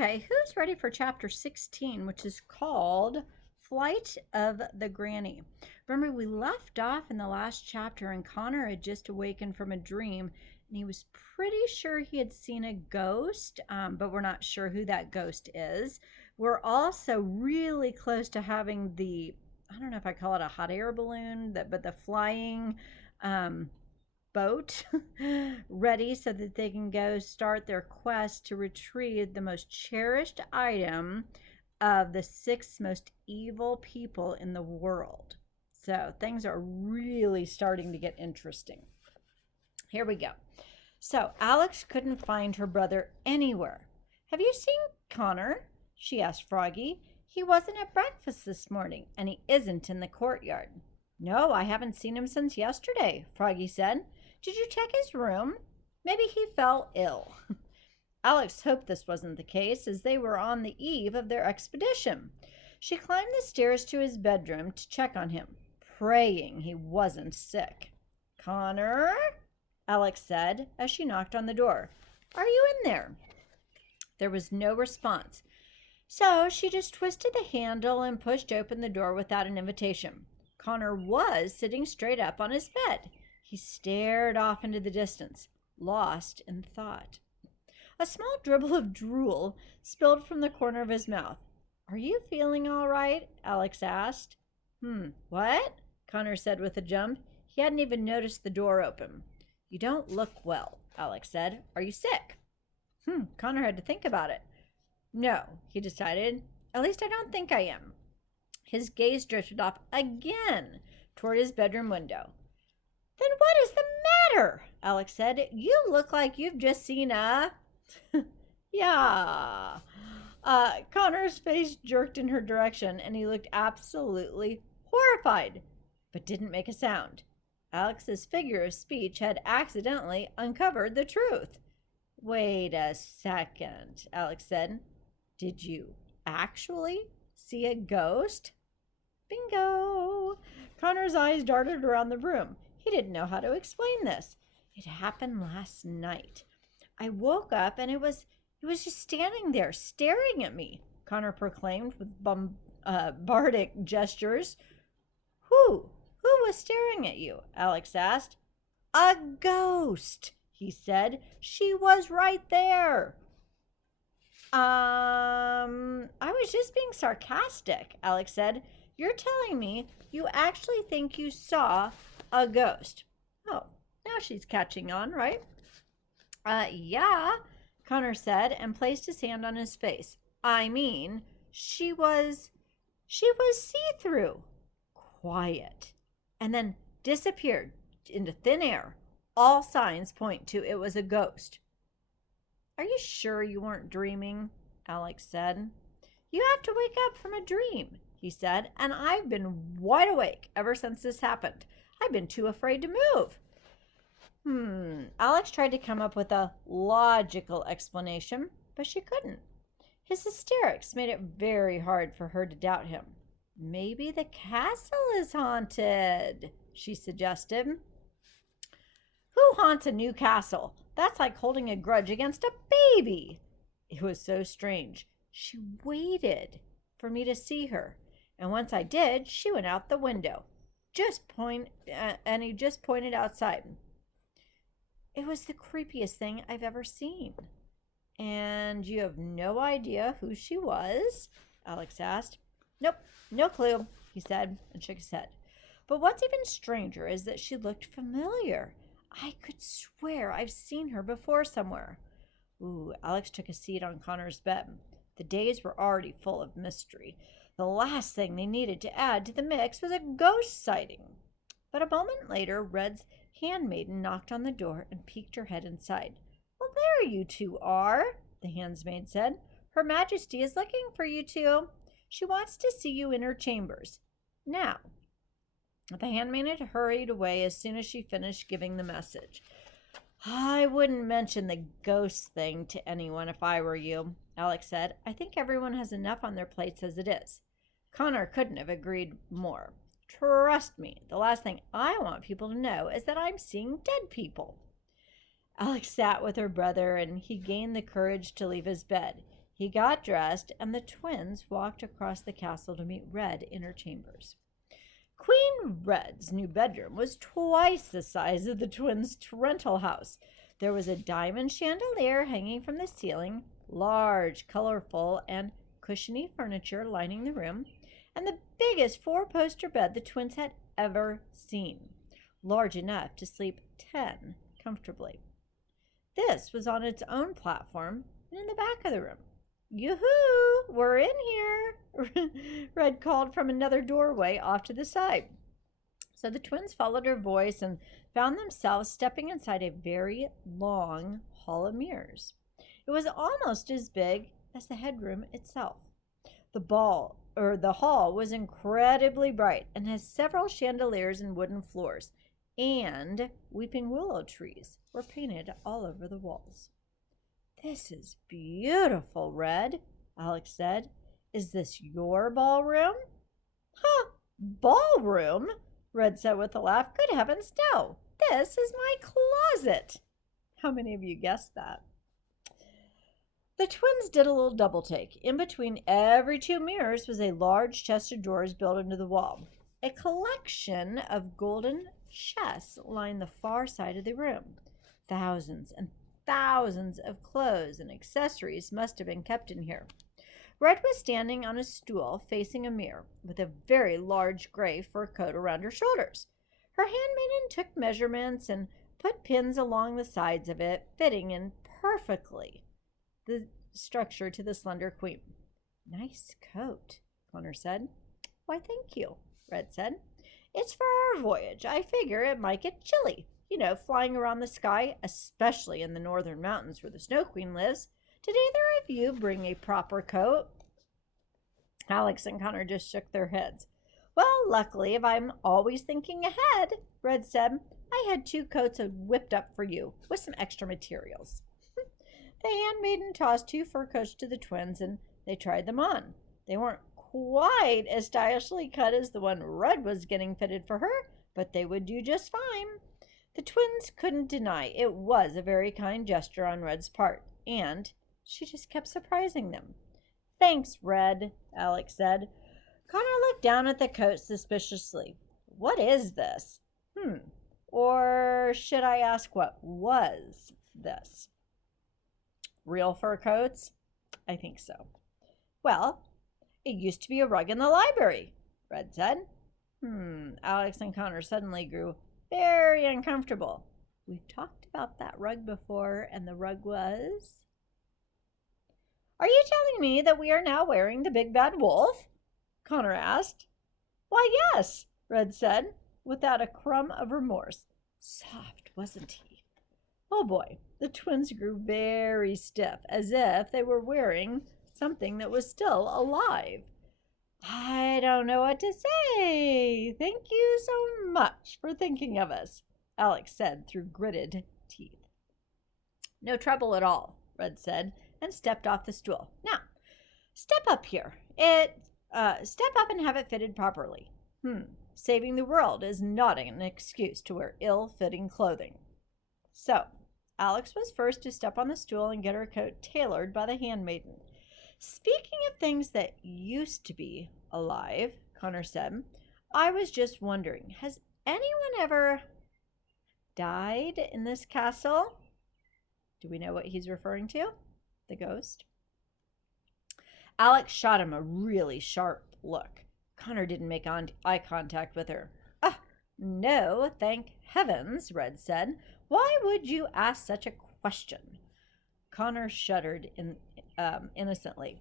Okay, who's ready for chapter 16, which is called Flight of the Granny? Remember, we left off in the last chapter, and Connor had just awakened from a dream, and he was pretty sure he had seen a ghost, but we're not sure who that ghost is. We're also really close to having I don't know if I call it a hot air balloon, but the flying um, boat ready so that they can go start their quest to retrieve the most cherished item of the six most evil people in the world. So things are really starting to get interesting. Here we go. So Alex couldn't find her brother anywhere. Have you seen Connor? She asked Froggy. He wasn't at breakfast this morning, and he isn't in the courtyard. No, I haven't seen him since yesterday, Froggy said. Did you check his room? Maybe he fell ill. Alex hoped this wasn't the case, as they were on the eve of their expedition. She climbed the stairs to his bedroom to check on him, praying he wasn't sick. Connor? Alex said as she knocked on the door. Are you in there? There was no response, so she just twisted the handle and pushed open the door without an invitation. Connor was sitting straight up on his bed. He stared off into the distance, lost in thought. A small dribble of drool spilled from the corner of his mouth. Are you feeling all right? Alex asked. What? Connor said with a jump. He hadn't even noticed the door open. You don't look well, Alex said. Are you sick? Connor had to think about it. No, he decided. At least I don't think I am. His gaze drifted off again toward his bedroom window. Then what is the matter? Alex said. You look like you've just seen a... Yeah. Connor's face jerked in her direction, and he looked absolutely horrified, but didn't make a sound. Alex's figure of speech had accidentally uncovered the truth. Wait a second, Alex said. Did you actually see a ghost? Bingo! Connor's eyes darted around the room. He didn't know how to explain this. It happened last night. I woke up and it was just standing there staring at me, Connor proclaimed with bombardic gestures. Who was staring at you? Alex asked. A ghost, he said. She was right there. I was just being sarcastic, Alex said. You're telling me you actually think you saw a ghost. Oh, now she's catching on, right? Yeah, Connor said and placed his hand on his face. I mean, she was see-through, quiet, and then disappeared into thin air. All signs point to it was a ghost. Are you sure you weren't dreaming? Alex said. You have to wake up from a dream, he said, and I've been wide awake ever since this happened. I've been too afraid to move. Alex tried to come up with a logical explanation, but she couldn't. His hysterics made it very hard for her to doubt him. Maybe the castle is haunted, she suggested. Who haunts a new castle? That's like holding a grudge against a baby. It was so strange. She waited for me to see her, and once I did, she went out the window. And he just pointed outside. It was the creepiest thing I've ever seen. And you have no idea who she was? Alex asked. Nope, no clue, he said and shook his head. But what's even stranger is that she looked familiar. I could swear I've seen her before somewhere. Alex took a seat on Connor's bed. The days were already full of mystery. The last thing they needed to add to the mix was a ghost sighting. But a moment later, Red's handmaiden knocked on the door and peeked her head inside. Well, there you two are, the handsmaid said. Her Majesty is looking for you two. She wants to see you in her chambers. Now. The handmaid had hurried away as soon as she finished giving the message. I wouldn't mention the ghost thing to anyone if I were you, Alex said. I think everyone has enough on their plates as it is. Connor couldn't have agreed more. Trust me, the last thing I want people to know is that I'm seeing dead people. Alex sat with her brother, and he gained the courage to leave his bed. He got dressed, and the twins walked across the castle to meet Red in her chambers. Queen Red's new bedroom was twice the size of the twins' rental house. There was a diamond chandelier hanging from the ceiling, large, colorful, and cushiony furniture lining the room, and the biggest four-poster bed the twins had ever seen, large enough to sleep 10 comfortably. This was on its own platform and in the back of the room. Yoo-hoo! We're in here! Red called from another doorway off to the side. So the twins followed her voice and found themselves stepping inside a very long hall of mirrors. It was almost as big as the headroom itself. The hall was incredibly bright and had several chandeliers and wooden floors, and weeping willow trees were painted all over the walls. "This is beautiful, Red," Alex said. "Is this your ballroom?" "Huh, ballroom?" Red said with a laugh. "Good heavens, no. This is my closet." How many of you guessed that? The twins did a little double take. In between every two mirrors was a large chest of drawers built into the wall. A collection of golden chests lined the far side of the room. Thousands and thousands of clothes and accessories must have been kept in here. Red was standing on a stool facing a mirror with a very large gray fur coat around her shoulders. Her handmaiden took measurements and put pins along the sides of it, fitting in perfectly the structure to the slender queen. "Nice coat," Connor said. "Why, thank you," Red said. "It's for our voyage. I figure it might get chilly. Flying around the sky, especially in the northern mountains where the Snow Queen lives. Did either of you bring a proper coat?" Alex and Connor just shook their heads. "Well, luckily, if I'm always thinking ahead," Red said, "I had 2 coats whipped up for you with some extra materials." The handmaiden tossed 2 fur coats to the twins, and they tried them on. They weren't quite as stylishly cut as the one Red was getting fitted for her, but they would do just fine. The twins couldn't deny it was a very kind gesture on Red's part, and she just kept surprising them. "Thanks, Red," Alex said. Connor looked down at the coat suspiciously. "What is this?" Or should I ask, what was this? Real fur coats? I think so. "Well, it used to be a rug in the library," Red said. Alex and Connor suddenly grew very uncomfortable. We've talked about that rug before, and the rug was... "Are you telling me that we are now wearing the big bad wolf?" Connor asked. "Why, yes," Red said, without a crumb of remorse. Soft, wasn't he? Oh boy, the twins grew very stiff, as if they were wearing something that was still alive. "I don't know what to say. Thank you so much for thinking of us," Alex said through gritted teeth. "No trouble at all," Red said, and stepped off the stool. "Now, step up here. Step up and have it fitted properly. Saving the world is not an excuse to wear ill-fitting clothing." So, Alex was first to step on the stool and get her coat tailored by the handmaiden. "Speaking of things that used to be alive," Connor said, "I was just wondering, has anyone ever died in this castle?" Do we know what he's referring to? The ghost? Alex shot him a really sharp look. Connor didn't make eye contact with her. No, thank heavens," Red said. "Why would you ask such a question?" Connor shuddered innocently.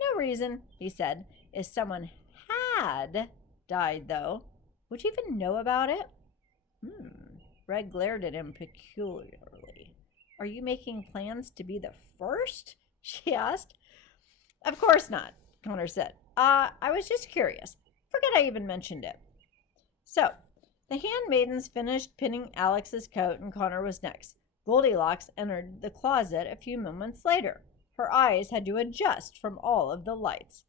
"No reason," he said. "If someone had died, though, would you even know about it?" Red glared at him peculiarly. "Are you making plans to be the first?" she asked. "Of course not," Connor said. I was just curious. Forget I even mentioned it." So, the handmaidens finished pinning Alex's coat, and Connor was next. Goldilocks entered the closet a few moments later. Her eyes had to adjust from all of the lights.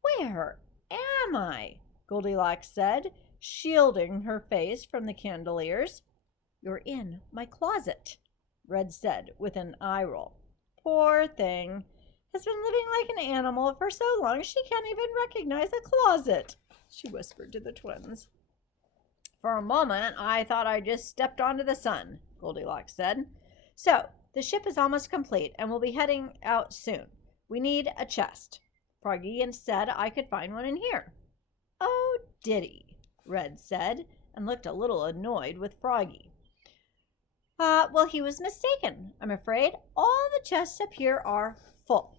"Where am I?" Goldilocks said, shielding her face from the chandeliers. "You're in my closet," Red said with an eye roll. "Poor thing. has been living like an animal for so long she can't even recognize a closet, she whispered to the twins. For a moment, I thought I just stepped onto the sun, Goldilocks said. So, the ship is almost complete and we'll be heading out soon. We need a chest. Froggy said I could find one in here. Oh, did he? Red said, and looked a little annoyed with Froggy. Well, he was mistaken. I'm afraid all the chests up here are full.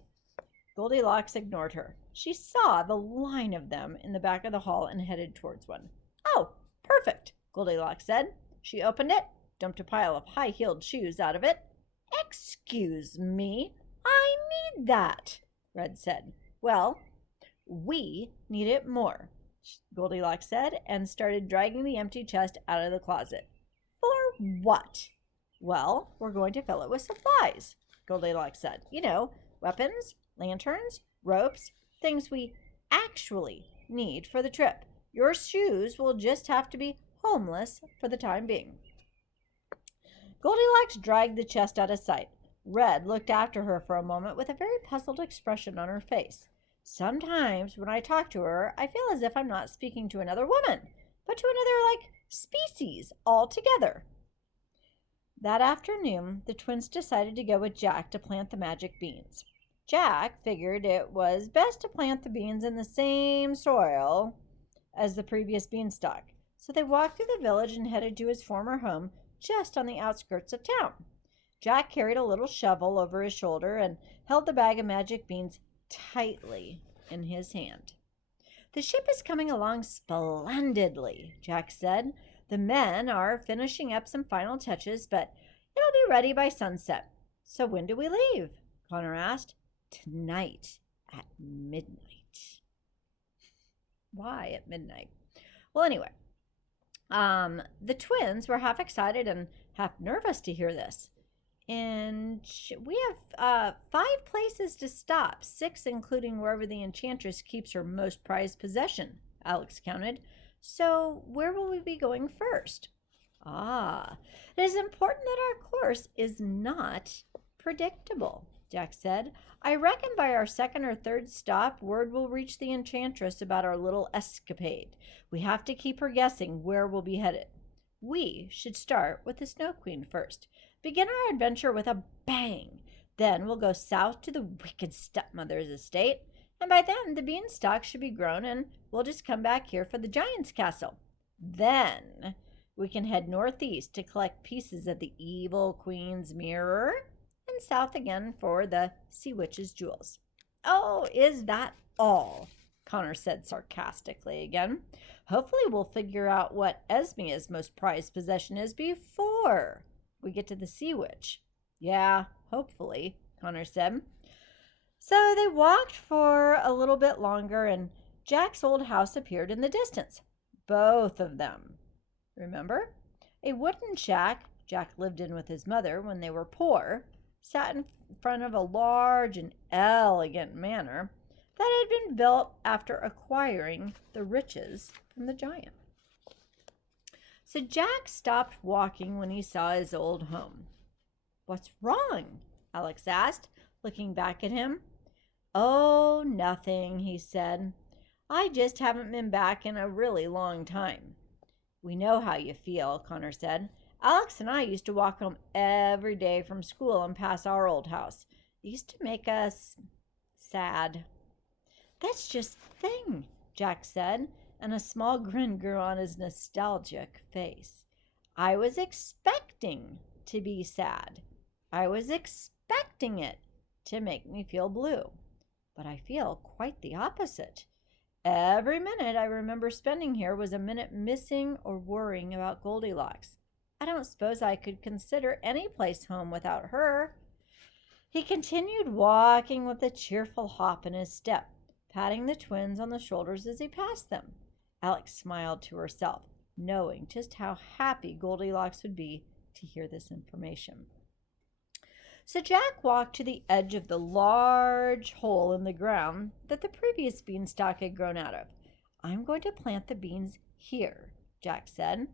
Goldilocks ignored her. She saw the line of them in the back of the hall and headed towards one. Oh, perfect, Goldilocks said. She opened it, dumped a pile of high-heeled shoes out of it. Excuse me, I need that, Red said. Well, we need it more, Goldilocks said, and started dragging the empty chest out of the closet. For what? Well, we're going to fill it with supplies, Goldilocks said. You know, weapons, lanterns, ropes, things we actually need for the trip. Your shoes will just have to be homeless for the time being. Goldilocks dragged the chest out of sight. Red looked after her for a moment with a very puzzled expression on her face. Sometimes when I talk to her, I feel as if I'm not speaking to another woman, but to another, species altogether. That afternoon, the twins decided to go with Jack to plant the magic beans. Jack figured it was best to plant the beans in the same soil as the previous beanstalk, so they walked through the village and headed to his former home just on the outskirts of town. Jack carried a little shovel over his shoulder and held the bag of magic beans tightly in his hand. The ship is coming along splendidly, Jack said. The men are finishing up some final touches, but it'll be ready by sunset. So when do we leave? Connor asked. Tonight at midnight. Why at midnight? Well, anyway, the twins were half excited and half nervous to hear this. And we have 5 places to stop, 6 including wherever the enchantress keeps her most prized possession, Alex counted. So where will we be going first? It is important that our course is not predictable, Jack said. I reckon by our 2nd or 3rd stop, word will reach the enchantress about our little escapade. We have to keep her guessing where we'll be headed. We should start with the Snow Queen first. Begin our adventure with a bang. Then we'll go south to the wicked stepmother's estate. And by then, the beanstalk should be grown and we'll just come back here for the giant's castle. Then we can head northeast to collect pieces of the evil queen's mirror and south again for the sea witch's jewels. Oh, is that all? Connor said sarcastically again. Hopefully we'll figure out what Esmea's most prized possession is before we get to the sea witch. Yeah, hopefully, Connor said. So they walked for a little bit longer and Jack's old house appeared in the distance. Both of them. Remember? A wooden shack Jack lived in with his mother when they were poor sat in front of a large and elegant manor that had been built after acquiring the riches from the giant. So Jack stopped walking when he saw his old home. What's wrong? Alex asked, looking back at him. Oh, nothing, he said. I just haven't been back in a really long time. We know how you feel, Connor said. Alex and I used to walk home every day from school and pass our old house. It used to make us sad. That's just the thing, Jack said, and a small grin grew on his nostalgic face. I was expecting to be sad. I was expecting it to make me feel blue. But I feel quite the opposite. Every minute I remember spending here was a minute missing or worrying about Goldilocks. I don't suppose I could consider any place home without her. He continued walking with a cheerful hop in his step, patting the twins on the shoulders as he passed them. Alex smiled to herself, knowing just how happy Goldilocks would be to hear this information. So Jack walked to the edge of the large hole in the ground that the previous beanstalk had grown out of. I'm going to plant the beans here, Jack said.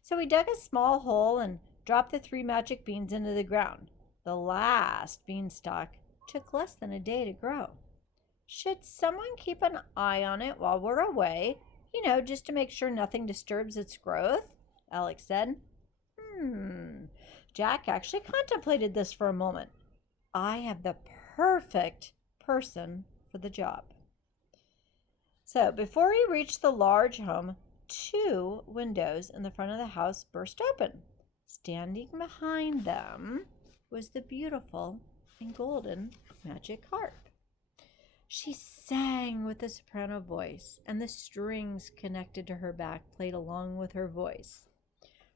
So he dug a small hole and dropped the 3 magic beans into the ground. The last beanstalk took less than a day to grow. Should someone keep an eye on it while we're away, just to make sure nothing disturbs its growth? Alex said. Jack actually contemplated this for a moment. I have the perfect person for the job. So before he reached the large home, 2 windows in the front of the house burst open. Standing behind them was the beautiful and golden magic harp. She sang with a soprano voice, and the strings connected to her back played along with her voice.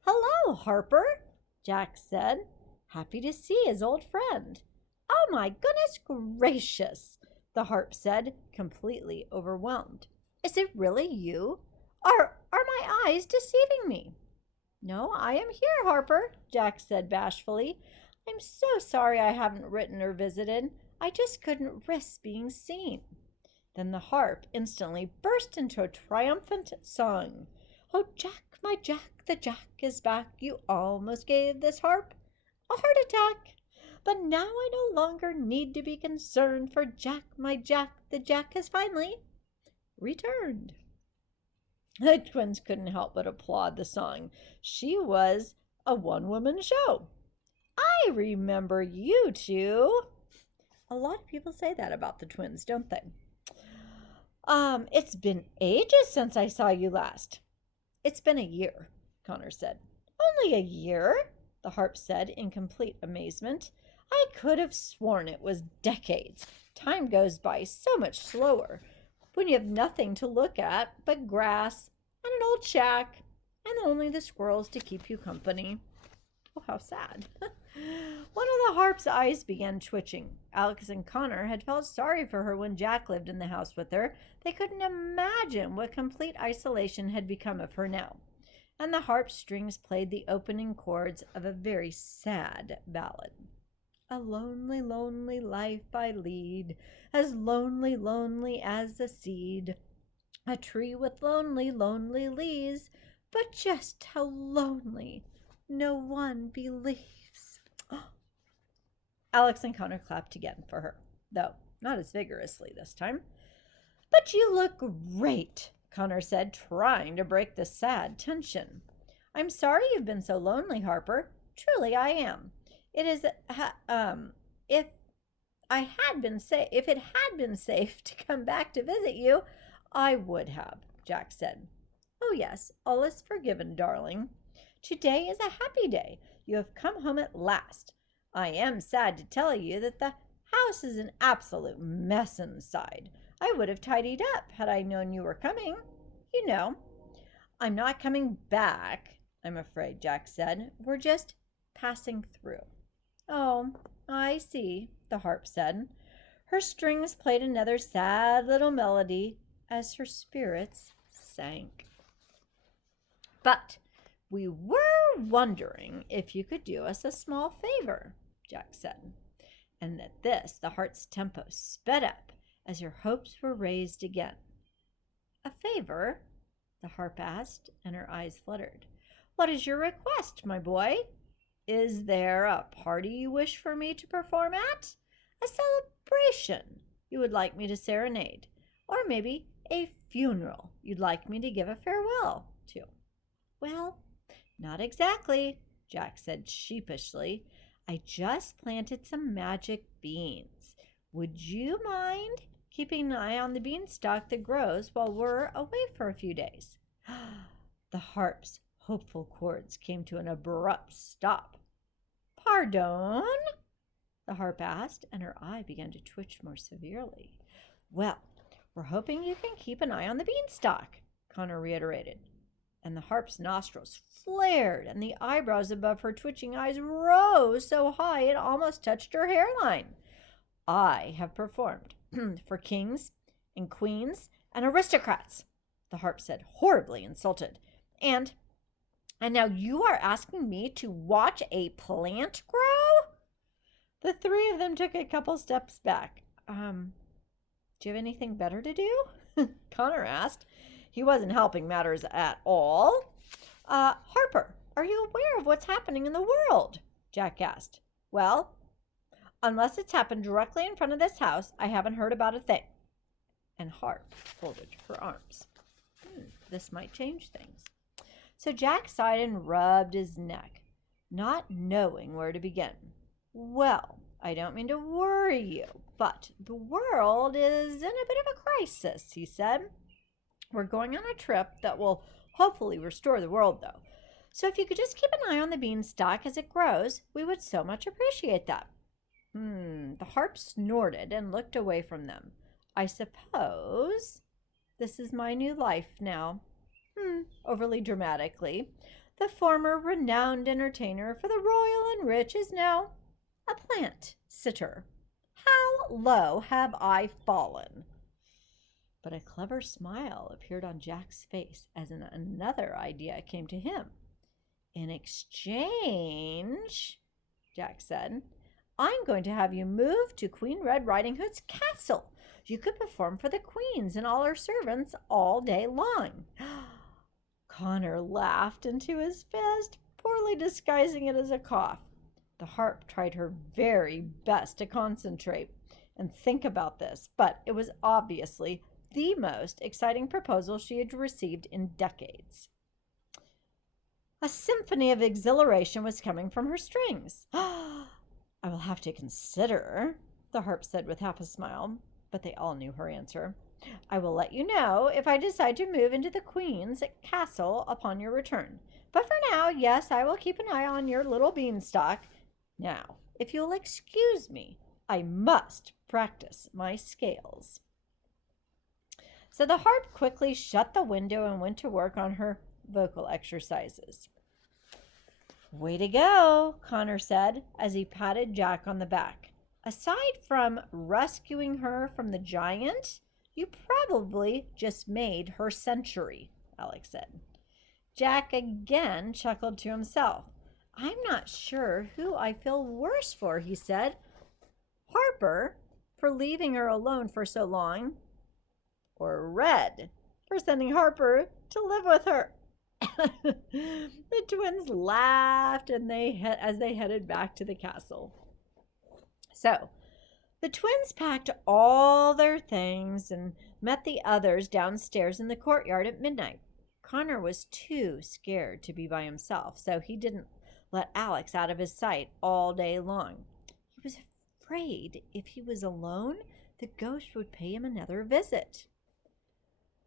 "Hello, Harper," Jack said, happy to see his old friend. "Oh, my goodness gracious," the harp said, completely overwhelmed. "Is it really you? Are my eyes deceiving me?" "No, I am here, Harper," Jack said bashfully. "I'm so sorry I haven't written or visited. I just couldn't risk being seen." Then the harp instantly burst into a triumphant song. "Oh, Jack, my Jack, the Jack is back. You almost gave this harp a heart attack. But now I no longer need to be concerned, for Jack, my Jack, the Jack has finally returned." The twins couldn't help but applaud the song. She was a one-woman show. "I remember you two." A lot of people say that about the twins, don't they? It's been ages since I saw you last." "It's been a year," Connor said. "Only a year?" the harp said in complete amazement. "I could have sworn it was decades. Time goes by so much slower when you have nothing to look at but grass and an old shack and only the squirrels to keep you company." Oh, how sad. One of the harp's eyes began twitching. Alex and Connor had felt sorry for her when Jack lived in the house with her. They couldn't imagine what complete isolation had become of her now. And the harp strings played the opening chords of a very sad ballad. "A lonely, lonely life I lead, as lonely, lonely as a seed. A tree with lonely, lonely leaves, but just how lonely no one believes." Alex and Connor clapped again for her, though not as vigorously this time. "But you look great," Connor said, trying to break the sad tension. "I'm sorry you've been so lonely, Harper. Truly I am. It is if it had been safe to come back to visit you, I would have," Jack said. "Oh yes, all is forgiven, darling. Today is a happy day. You have come home at last. I am sad to tell you that the house is an absolute mess inside. I would have tidied up had I known you were coming. You know." "I'm not coming back, I'm afraid," Jack said. "We're just passing through." "Oh, I see," the harp said. Her strings played another sad little melody as her spirits sank. "But we were wondering if you could do us a small favor," Jack said. And at this, the harp's tempo sped up as her hopes were raised again. "A favor?" the harp asked, and her eyes fluttered. "What is your request, my boy? Is there a party you wish for me to perform at? A celebration you would like me to serenade? Or maybe a funeral you'd like me to give a farewell to?" "Well, not exactly," Jack said sheepishly. "I just planted some magic beans. Would you mind keeping an eye on the beanstalk that grows while we're away for a few days?" The harp's hopeful chords came to an abrupt stop. "Pardon?" the harp asked, and her eye began to twitch more severely. "Well, we're hoping you can keep an eye on the beanstalk," Connor reiterated. And the harp's nostrils flared, and the eyebrows above her twitching eyes rose so high it almost touched her hairline. "I have performed for kings and queens and aristocrats," the harp said, horribly insulted. And now you are asking me to watch a plant grow?" The three of them took a couple steps back. Do you have anything better to do?" Connor asked. He wasn't helping matters at all. "Harper, are you aware of what's happening in the world?" Jack asked. "Well, Unless it's happened directly in front of this house, I haven't heard about a thing. And Harp folded her arms. This might change things. So Jack sighed and rubbed his neck, not knowing where to begin. Well, I don't mean to worry you, but the world is in a bit of a crisis, he said. We're going on a trip that will hopefully restore the world, though. So if you could just keep an eye on the beanstalk as it grows, we would so much appreciate that. The Harp snorted and looked away from them. I suppose this is my new life now. Overly dramatically. The former renowned entertainer for the royal and rich is now a plant sitter. How low have I fallen? But a clever smile appeared on Jack's face as another idea came to him. In exchange, Jack said, I'm going to have you move to Queen Red Riding Hood's castle. You could perform for the queens and all her servants all day long. Connor laughed into his fist, poorly disguising it as a cough. The Harp tried her very best to concentrate and think about this, but it was obviously the most exciting proposal she had received in decades. A symphony of exhilaration was coming from her strings. I will have to consider, the Harp said with half a smile, but they all knew her answer. I will let you know if I decide to move into the Queen's castle upon your return. But for now, yes, I will keep an eye on your little beanstalk. Now, if you'll excuse me, I must practice my scales. So the Harp quickly shut the window and went to work on her vocal exercises. Way to go, Connor said as he patted Jack on the back. Aside from rescuing her from the giant, you probably just made her century, Alex said. Jack again chuckled to himself. I'm not sure who I feel worse for, he said. Harper, for leaving her alone for so long, or Red, for sending Harper to live with her. The twins laughed and as they headed back to the castle. So, the twins packed all their things and met the others downstairs in the courtyard at midnight. Connor was too scared to be by himself, so he didn't let Alex out of his sight all day long. He was afraid if he was alone, the ghost would pay him another visit.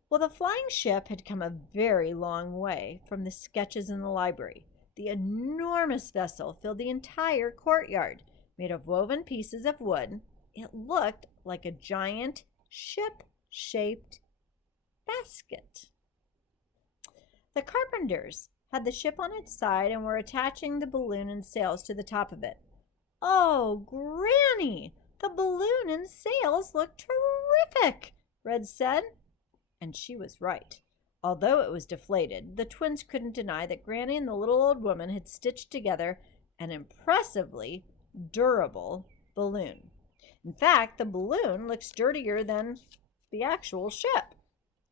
Well, the flying ship had come a very long way from the sketches in the library. The enormous vessel filled the entire courtyard, made of woven pieces of wood. It looked like a giant ship-shaped basket. The carpenters had the ship on its side and were attaching the balloon and sails to the top of it. Oh, Granny, the balloon and sails look terrific, Red said. And she was right. Although it was deflated, the twins couldn't deny that Granny and the little old woman had stitched together an impressively durable balloon. In fact, the balloon looked sturdier than the actual ship.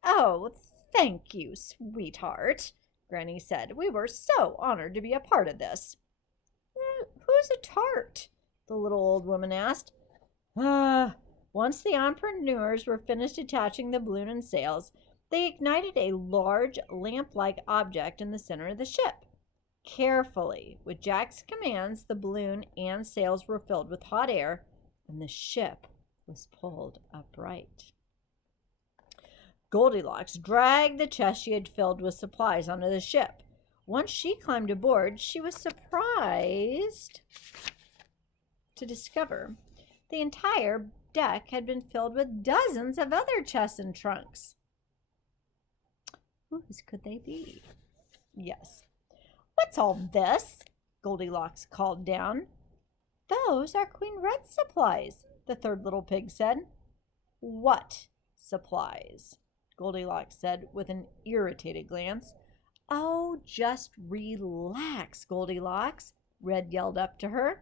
Oh, thank you, sweetheart, Granny said. We were so honored to be a part of this. Who's a tart? The little old woman asked. Once the entrepreneurs were finished attaching the balloon and sails, they ignited a large lamp-like object in the center of the ship. Carefully, with Jack's commands, the balloon and sails were filled with hot air, and the ship was pulled upright. Goldilocks dragged the chest she had filled with supplies onto the ship. Once she climbed aboard, she was surprised to discover the entire deck had been filled with dozens of other chests and trunks. Whose could they be? Yes. What's all this? Goldilocks called down. Those are Queen Red's supplies, the third little pig said. What supplies? Goldilocks said with an irritated glance. Oh, just relax, Goldilocks, Red yelled up to her.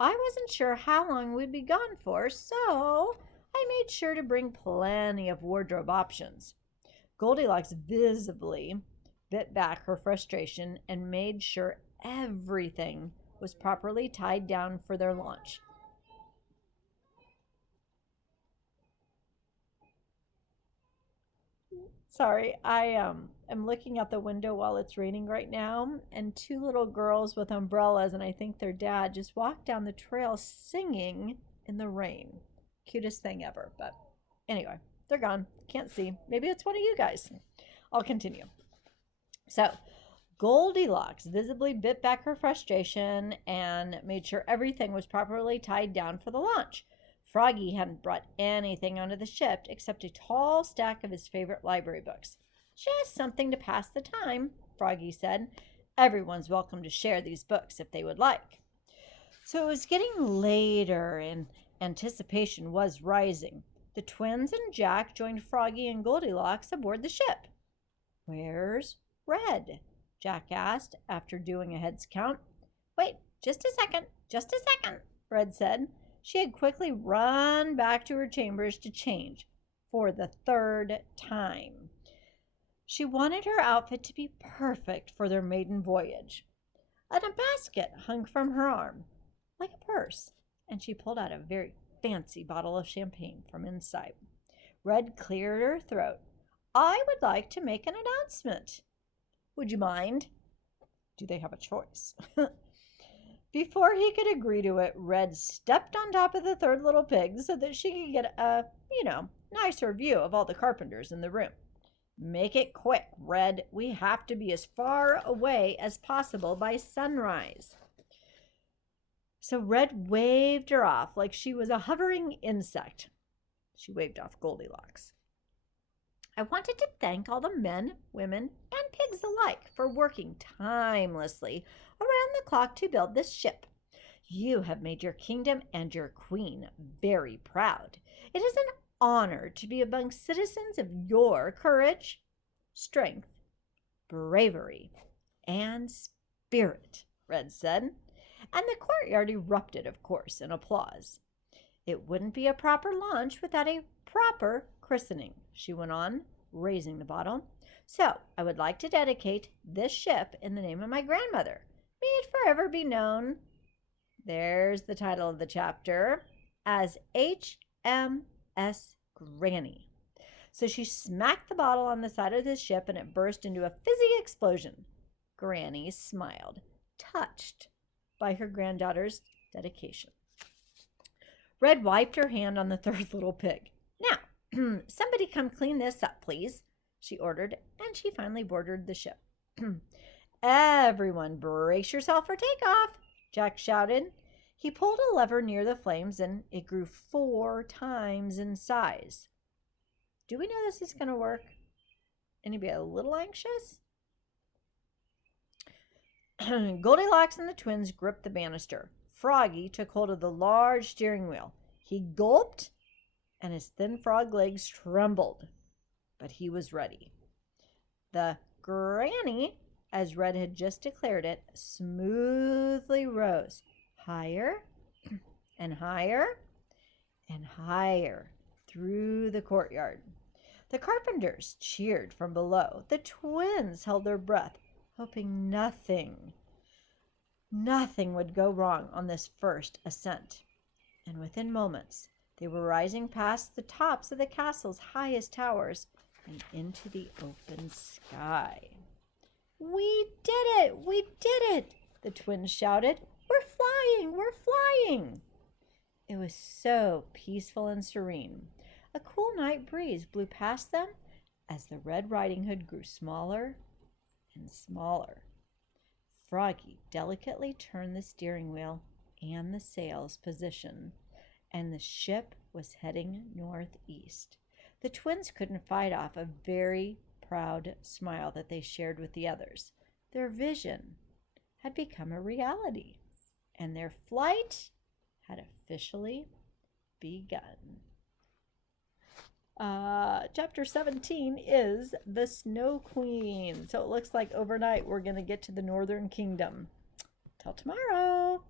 I wasn't sure how long we'd be gone for, so I made sure to bring plenty of wardrobe options. Goldilocks visibly bit back her frustration and made sure everything was properly tied down for their launch. Sorry, I am looking out the window while it's raining right now, and two little girls with umbrellas, and I think their dad just walked down the trail singing in the rain. Cutest thing ever. But anyway, they're gone. Can't see. Maybe it's one of you guys. I'll continue. So, Goldilocks visibly bit back her frustration and made sure everything was properly tied down for the launch. Froggy hadn't brought anything onto the ship except a tall stack of his favorite library books. Just something to pass the time, Froggy said. Everyone's welcome to share these books if they would like. So it was getting later and anticipation was rising. The twins and Jack joined Froggy and Goldilocks aboard the ship. Where's Red? Jack asked after doing a heads count. Wait, just a second, Red said. She had quickly run back to her chambers to change for the third time. She wanted her outfit to be perfect for their maiden voyage. And a basket hung from her arm, like a purse, and she pulled out a very fancy bottle of champagne from inside. Red cleared her throat. I would like to make an announcement. Would you mind? Do they have a choice? Before he could agree to it, Red stepped on top of the third little pig so that she could get a, nicer view of all the carpenters in the room. Make it quick, Red. We have to be as far away as possible by sunrise. So Red waved her off like she was a hovering insect. She waved off Goldilocks. I wanted to thank all the men, women, and pigs alike for working tirelessly around the clock to build this ship. You have made your kingdom and your queen very proud. It is an honor to be among citizens of your courage, strength, bravery, and spirit, Red said. And the courtyard erupted, of course, in applause. It wouldn't be a proper launch without a proper christening, she went on, raising the bottle. So, I would like to dedicate this ship in the name of my grandmother. May it forever be known, there's the title of the chapter, as HMS Granny. So she smacked the bottle on the side of the ship and it burst into a fizzy explosion. Granny smiled, touched by her granddaughter's dedication. Red wiped her hand on the third little pig. Now, somebody come clean this up, please, she ordered, and she finally boarded the ship. Everyone brace yourself for takeoff, Jack shouted. He pulled a lever near the flames and it grew 4 times in size. Do we know this is going to work? Anybody a little anxious? Goldilocks and the twins gripped the banister. Froggy took hold of the large steering wheel. He gulped, and his thin frog legs trembled. But he was ready. The Granny, as Red had just declared it, smoothly rose higher and higher and higher through the courtyard. The carpenters cheered from below. The twins held their breath, hoping nothing would go wrong on this first ascent. And within moments, they were rising past the tops of the castle's highest towers and into the open sky. We did it! We did it! The twins shouted. We're flying! We're flying! It was so peaceful and serene. A cool night breeze blew past them as the Red Riding Hood grew smaller and smaller. Froggy delicately turned the steering wheel and the sails position, and the ship was heading northeast. The twins couldn't fight off a very proud smile that they shared with the others. Their vision had become a reality, and their flight had officially begun. Chapter 17 is the Snow Queen. So it looks like overnight we're going to get to the Northern Kingdom. Till tomorrow.